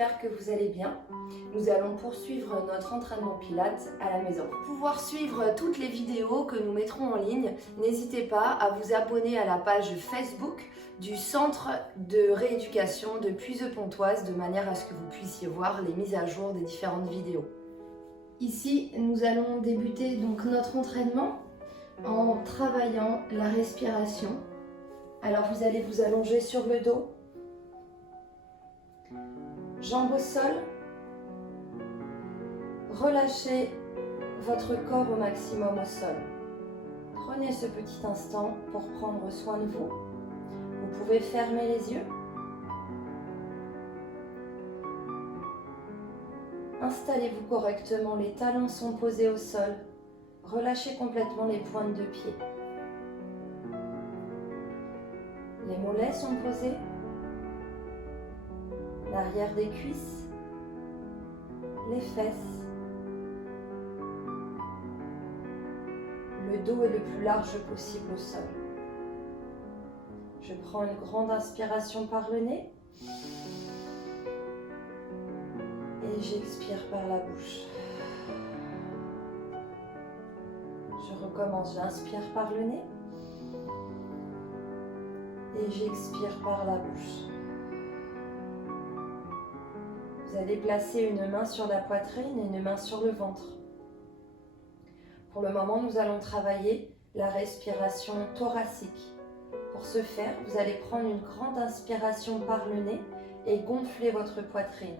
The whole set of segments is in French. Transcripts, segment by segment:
j'espère que vous allez bien. Nous allons poursuivre notre entraînement Pilates à la maison. Pour pouvoir suivre toutes les vidéos que nous mettrons en ligne, n'hésitez pas à vous abonner à la page Facebook du Centre de rééducation de Puiseux-Pontoise de manière à ce que vous puissiez voir les mises à jour des différentes vidéos. Ici, nous allons débuter donc notre entraînement en travaillant la respiration. Alors vous allez vous allonger sur le dos, jambes au sol, relâchez votre corps au maximum au sol. Prenez ce petit instant pour prendre soin de vous. Vous pouvez fermer les yeux. Installez-vous correctement, les talons sont posés au sol. Relâchez complètement les pointes de pied. Les mollets sont posés. L'arrière des cuisses. Les fesses. Le dos est le plus large possible au sol. Je prends une grande inspiration par le nez. Et j'expire par la bouche. Je recommence, j'inspire par le nez. Et j'expire par la bouche. Vous allez placer une main sur la poitrine et une main sur le ventre. Pour le moment, nous allons travailler la respiration thoracique. Pour ce faire, vous allez prendre une grande inspiration par le nez et gonfler votre poitrine.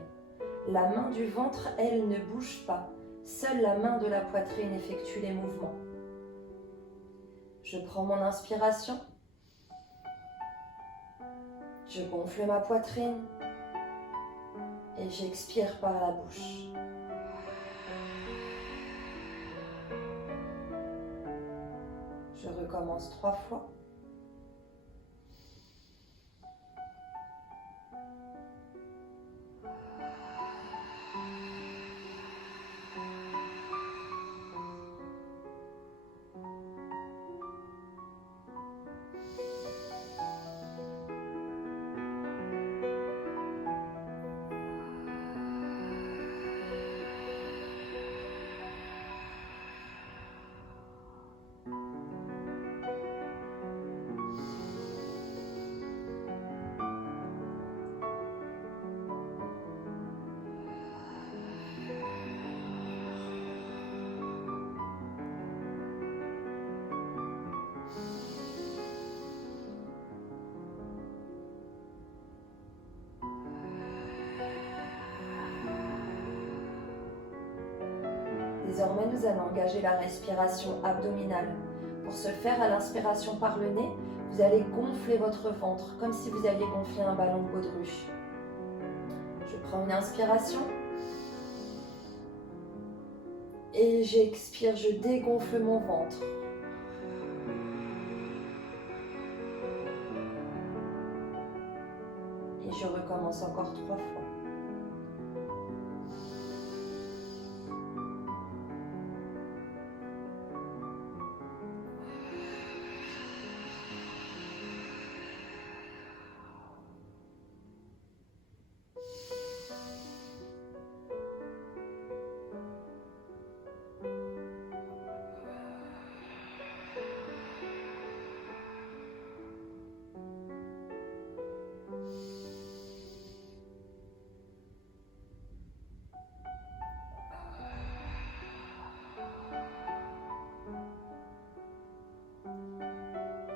La main du ventre, elle, ne bouge pas. Seule la main de la poitrine effectue les mouvements. Je prends mon inspiration. Je gonfle ma poitrine. Et j'expire par la bouche. Je recommence 3 fois. Désormais, nous allons engager la respiration abdominale. Pour ce faire, à l'inspiration par le nez, vous allez gonfler votre ventre, comme si vous alliez gonfler un ballon de baudruche. Je prends une inspiration. Et j'expire, je dégonfle mon ventre. Et je recommence encore 3 fois.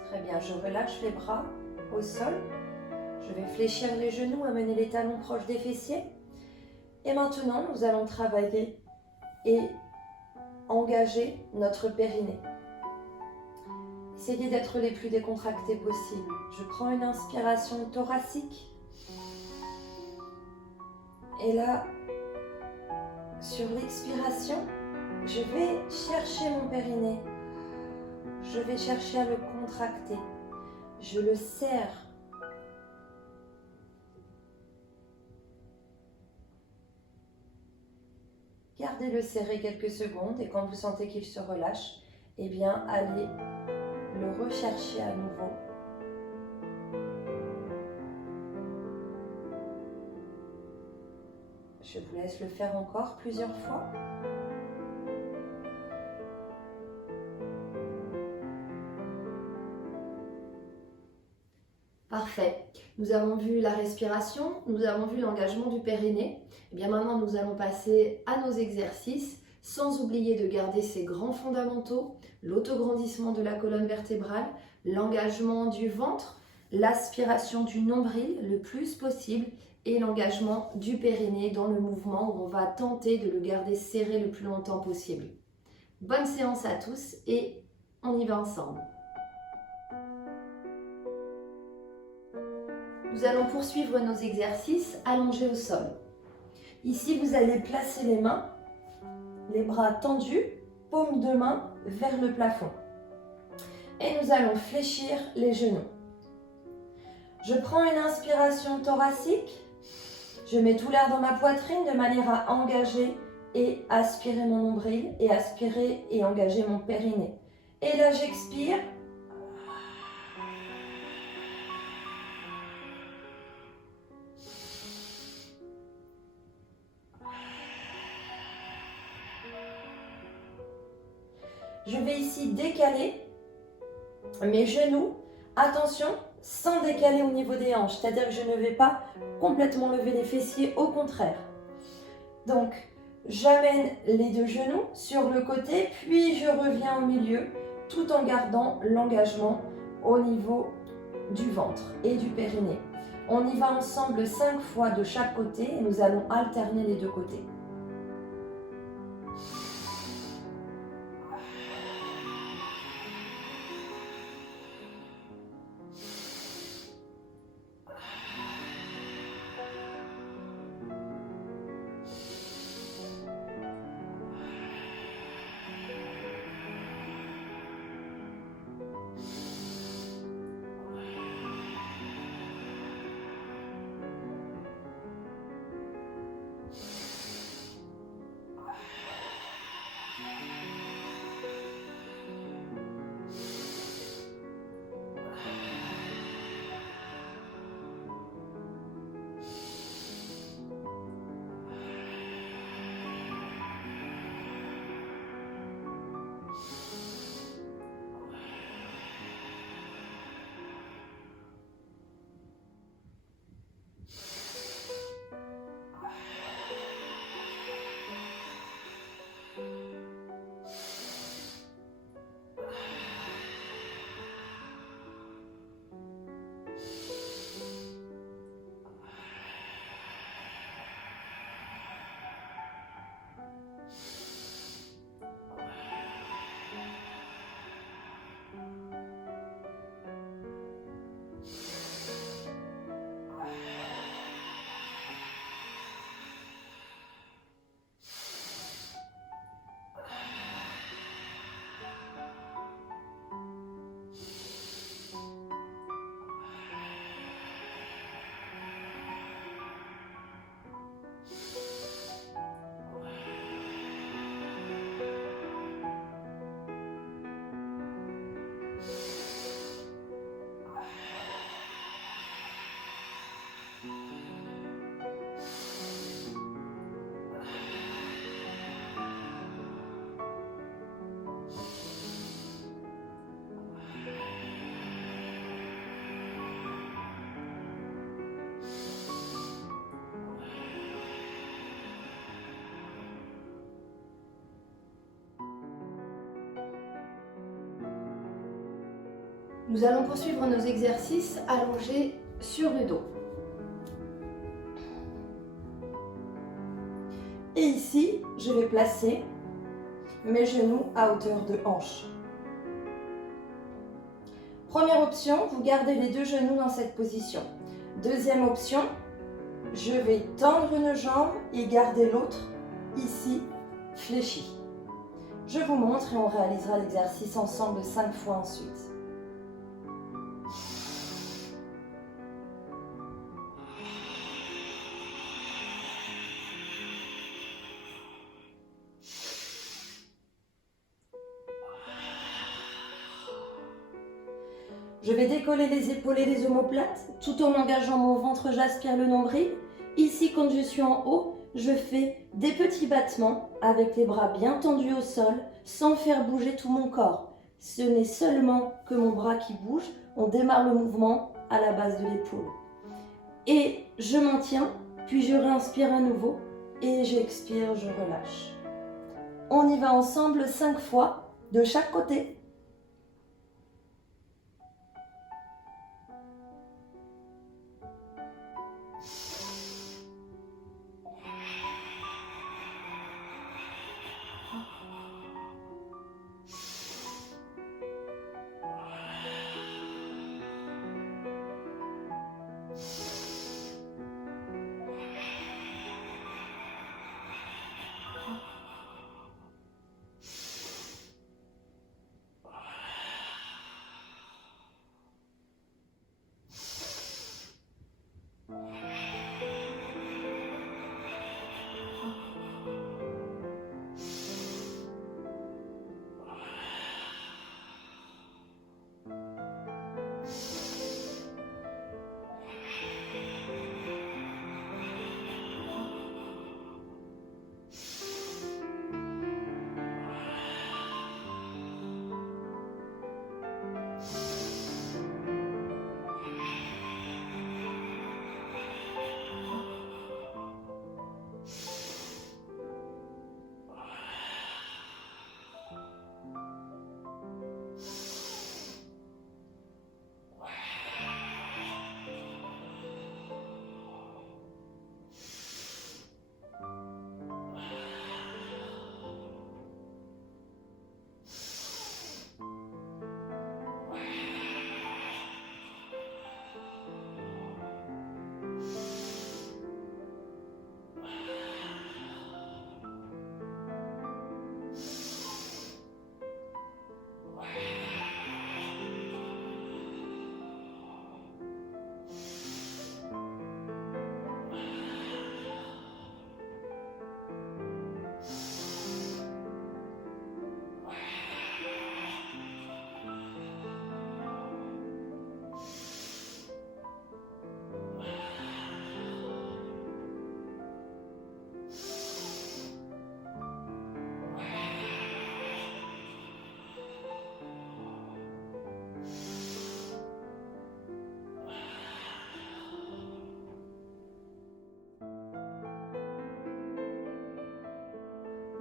Très bien, je relâche les bras au sol. Je vais fléchir les genoux, amener les talons proches des fessiers. Et maintenant, nous allons travailler et engager notre périnée. Essayez d'être les plus décontractés possible. Je prends une inspiration thoracique. Et là, sur l'expiration, je vais chercher mon périnée. Je vais chercher à le contracter. Je le serre. Gardez-le serré quelques secondes et quand vous sentez qu'il se relâche, eh bien, allez le rechercher à nouveau. Je vous laisse le faire encore plusieurs fois. Parfait. Nous avons vu la respiration, nous avons vu l'engagement du périnée. Et bien maintenant, nous allons passer à nos exercices, sans oublier de garder ces grands fondamentaux, l'autograndissement de la colonne vertébrale, l'engagement du ventre, l'aspiration du nombril le plus possible et l'engagement du périnée dans le mouvement où on va tenter de le garder serré le plus longtemps possible. Bonne séance à tous et on y va ensemble. Nous allons poursuivre nos exercices allongés au sol. Ici, vous allez placer les mains, les bras tendus, paume de main vers le plafond. Et nous allons fléchir les genoux. Je prends une inspiration thoracique. Je mets tout l'air dans ma poitrine de manière à engager et aspirer mon nombril et aspirer et engager mon périnée. Et là, j'expire. Je vais ici décaler mes genoux. Attention, sans décaler au niveau des hanches, c'est-à-dire que je ne vais pas complètement lever les fessiers, au contraire. Donc, j'amène les deux genoux sur le côté, puis je reviens au milieu, tout en gardant l'engagement au niveau du ventre et du périnée. On y va ensemble 5 fois de chaque côté et nous allons alterner les deux côtés. Nous allons poursuivre nos exercices allongés sur le dos. Et ici, je vais placer mes genoux à hauteur de hanche. Première option, vous gardez les deux genoux dans cette position. Deuxième option, je vais tendre une jambe et garder l'autre ici, fléchie. Je vous montre et on réalisera l'exercice ensemble 5 fois ensuite. Je vais décoller les épaules et les omoplates. Tout en engageant mon ventre, j'aspire le nombril. Ici, quand je suis en haut, je fais des petits battements avec les bras bien tendus au sol sans faire bouger tout mon corps. Ce n'est seulement que mon bras qui bouge. On démarre le mouvement à la base de l'épaule. Et je maintiens, puis je réinspire à nouveau et j'expire, je relâche. On y va ensemble 5 fois de chaque côté.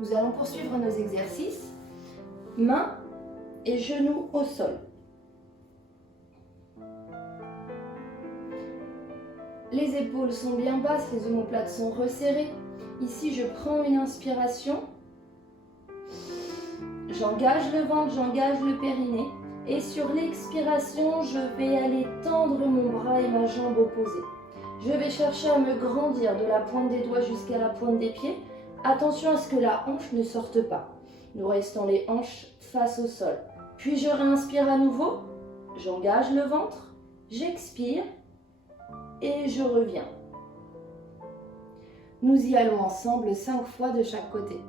Nous allons poursuivre nos exercices. Mains Et genoux au sol. Les épaules sont bien basses, les omoplates sont resserrées. Ici, je prends une inspiration. J'engage le ventre, j'engage le périnée. Et sur l'expiration, je vais aller tendre mon bras et ma jambe opposée. Je vais chercher à me grandir de la pointe des doigts jusqu'à la pointe des pieds. Attention à ce que la hanche ne sorte pas. Nous restons les hanches face au sol. Puis je réinspire à nouveau. J'engage le ventre. J'expire. Et je reviens. Nous y allons ensemble 5 fois de chaque côté.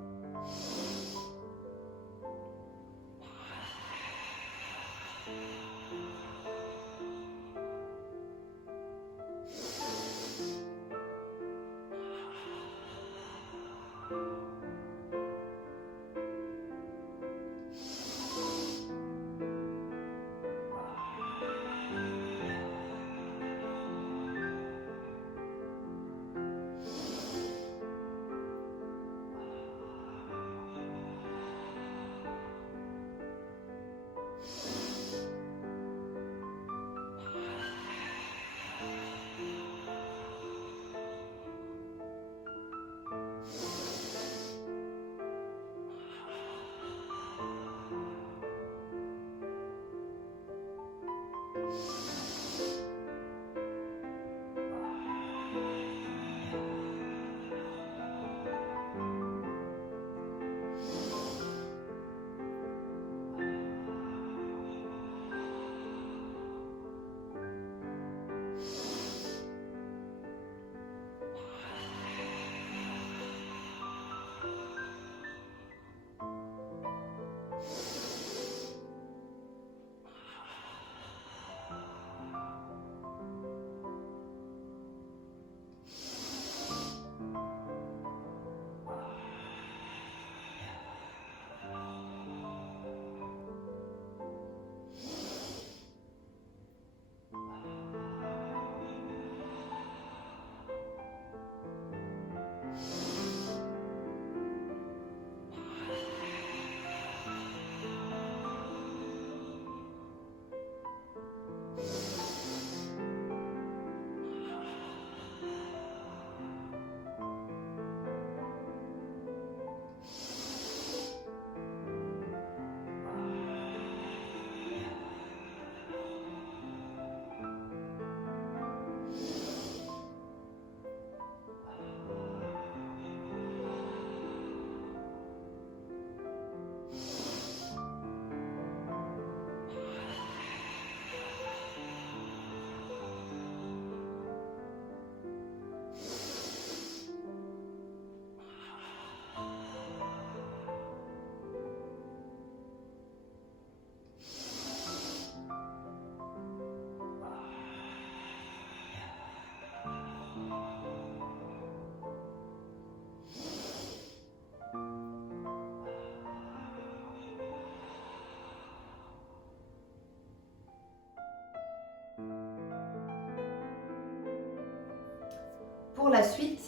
suite,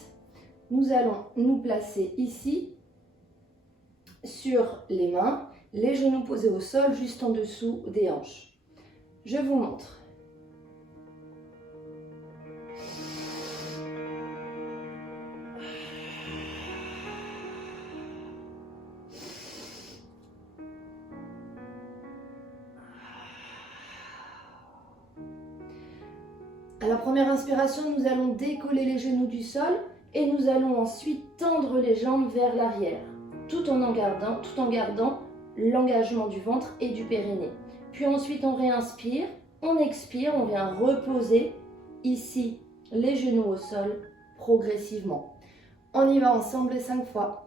nous allons nous placer ici sur les mains, les genoux posés au sol, juste en dessous des hanches. Je vous montre. À la première inspiration, nous allons décoller les genoux du sol et nous allons ensuite tendre les jambes vers l'arrière, tout en gardant l'engagement du ventre et du périnée. Puis ensuite, on réinspire, on expire, on vient reposer ici les genoux au sol progressivement. On y va ensemble 5 fois.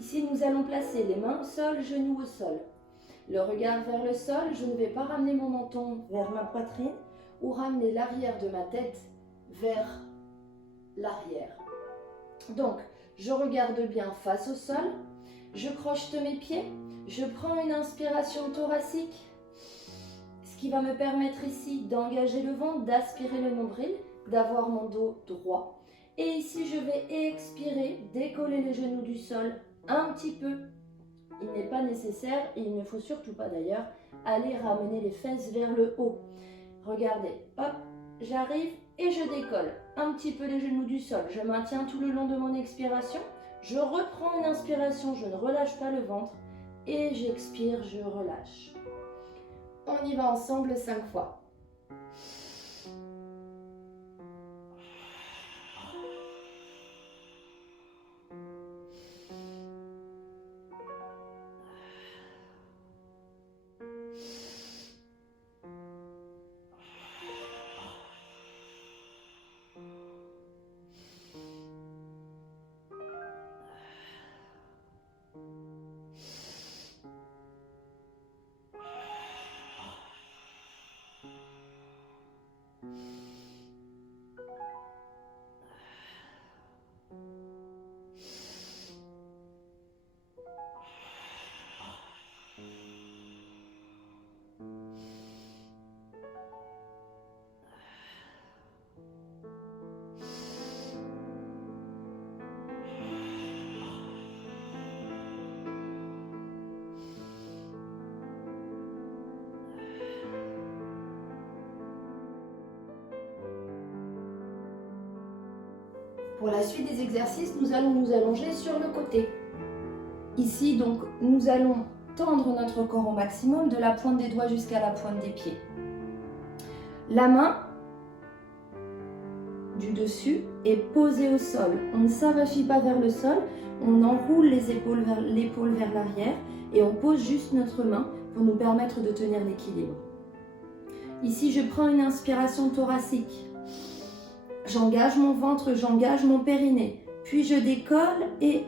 Ici, nous allons placer les mains au sol, genoux au sol. Le regard vers le sol, je ne vais pas ramener mon menton vers ma poitrine ou ramener l'arrière de ma tête vers l'arrière. Donc, je regarde bien face au sol, je crochete mes pieds, je prends une inspiration thoracique, ce qui va me permettre ici d'engager le ventre, d'aspirer le nombril, d'avoir mon dos droit. Et ici, je vais expirer, décoller les genoux du sol un petit peu. Il n'est pas nécessaire, et il ne faut surtout pas d'ailleurs, aller ramener les fesses vers le haut. Regardez, hop, j'arrive et je décolle un petit peu les genoux du sol. Je maintiens tout le long de mon expiration. Je reprends une inspiration, je ne relâche pas le ventre. Et j'expire, je relâche. On y va ensemble 5 fois. Pour la suite des exercices, nous allons nous allonger sur le côté. Ici, donc, nous allons tendre notre corps au maximum, de la pointe des doigts jusqu'à la pointe des pieds. La main du dessus est posée au sol. On ne s'arrachit pas vers le sol, on enroule les épaules vers l'arrière et on pose juste notre main pour nous permettre de tenir l'équilibre. Ici, je prends une inspiration thoracique. J'engage mon ventre, j'engage mon périnée. Puis je décolle et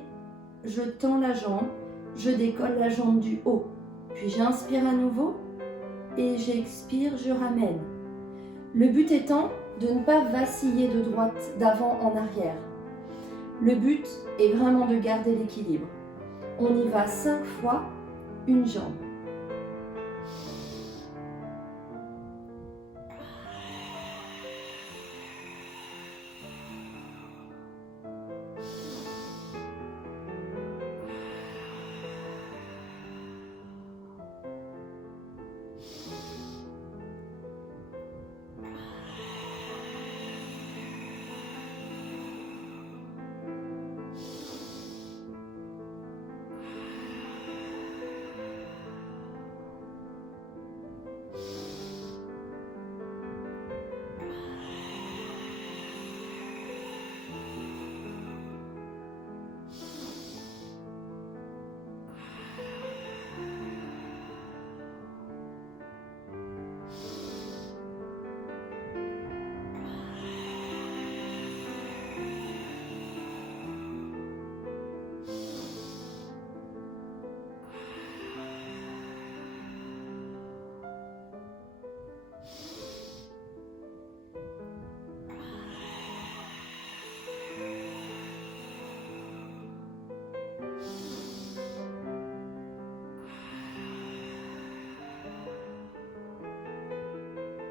je tends la jambe. Je décolle la jambe du haut. Puis j'inspire à nouveau et j'expire, je ramène. Le but étant de ne pas vaciller de droite, d'avant en arrière. Le but est vraiment de garder l'équilibre. On y va 5 fois, une jambe.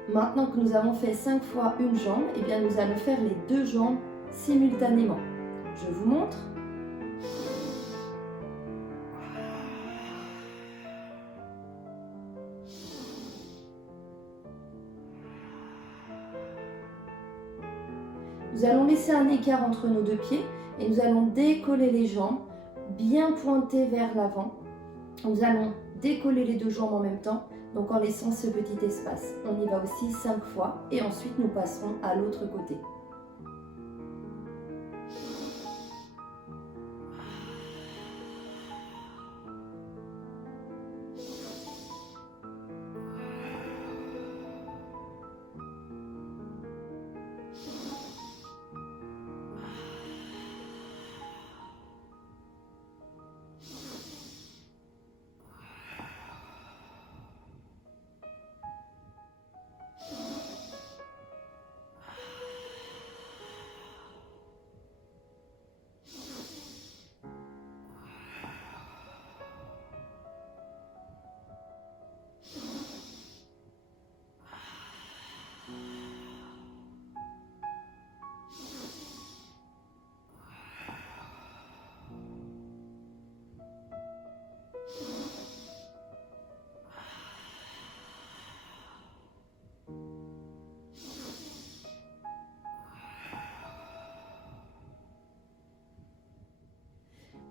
Maintenant que nous avons fait 5 fois une jambe, eh bien nous allons faire les 2 jambes simultanément. Je vous montre. Nous allons laisser un écart entre nos 2 pieds et nous allons décoller les jambes, bien pointées vers l'avant. Nous allons décoller les 2 jambes en même temps, donc en laissant ce petit espace. On y va aussi 5 fois et ensuite nous passerons à l'autre côté.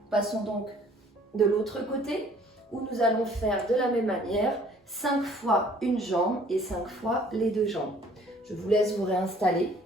Passons donc de l'autre côté où nous allons faire de la même manière 5 fois une jambe et 5 fois les 2 jambes. Je vous laisse vous réinstaller.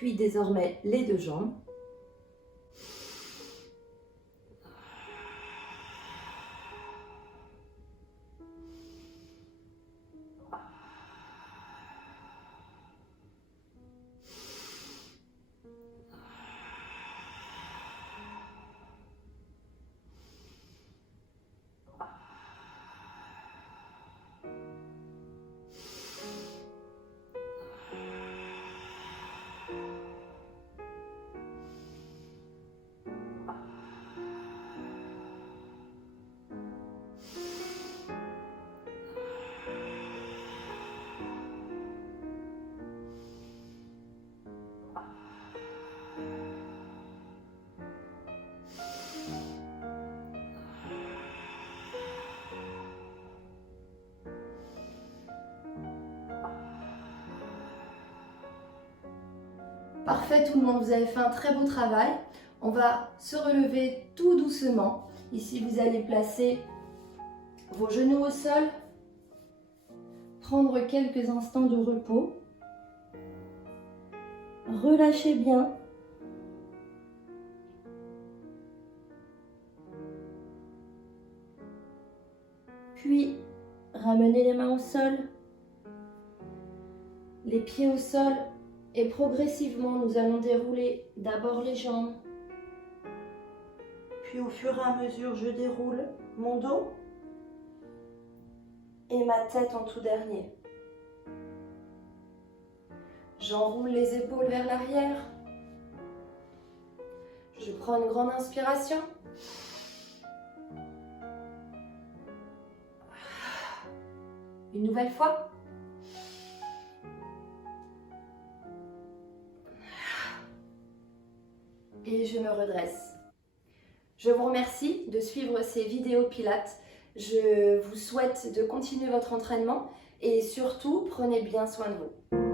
Puis désormais les 2 jambes. Parfait tout le monde, vous avez fait un très beau travail. On va se relever tout doucement. Ici, vous allez placer vos genoux au sol, prendre quelques instants de repos. Relâchez bien. Puis, ramenez les mains au sol, les pieds au sol. Et progressivement, nous allons dérouler d'abord les jambes. Puis au fur et à mesure, je déroule mon dos et ma tête en tout dernier. J'enroule les épaules vers l'arrière. Je prends une grande inspiration. Une nouvelle fois. Et je me redresse. Je vous remercie de suivre ces vidéos pilates. Je vous souhaite de continuer votre entraînement et surtout, prenez bien soin de vous.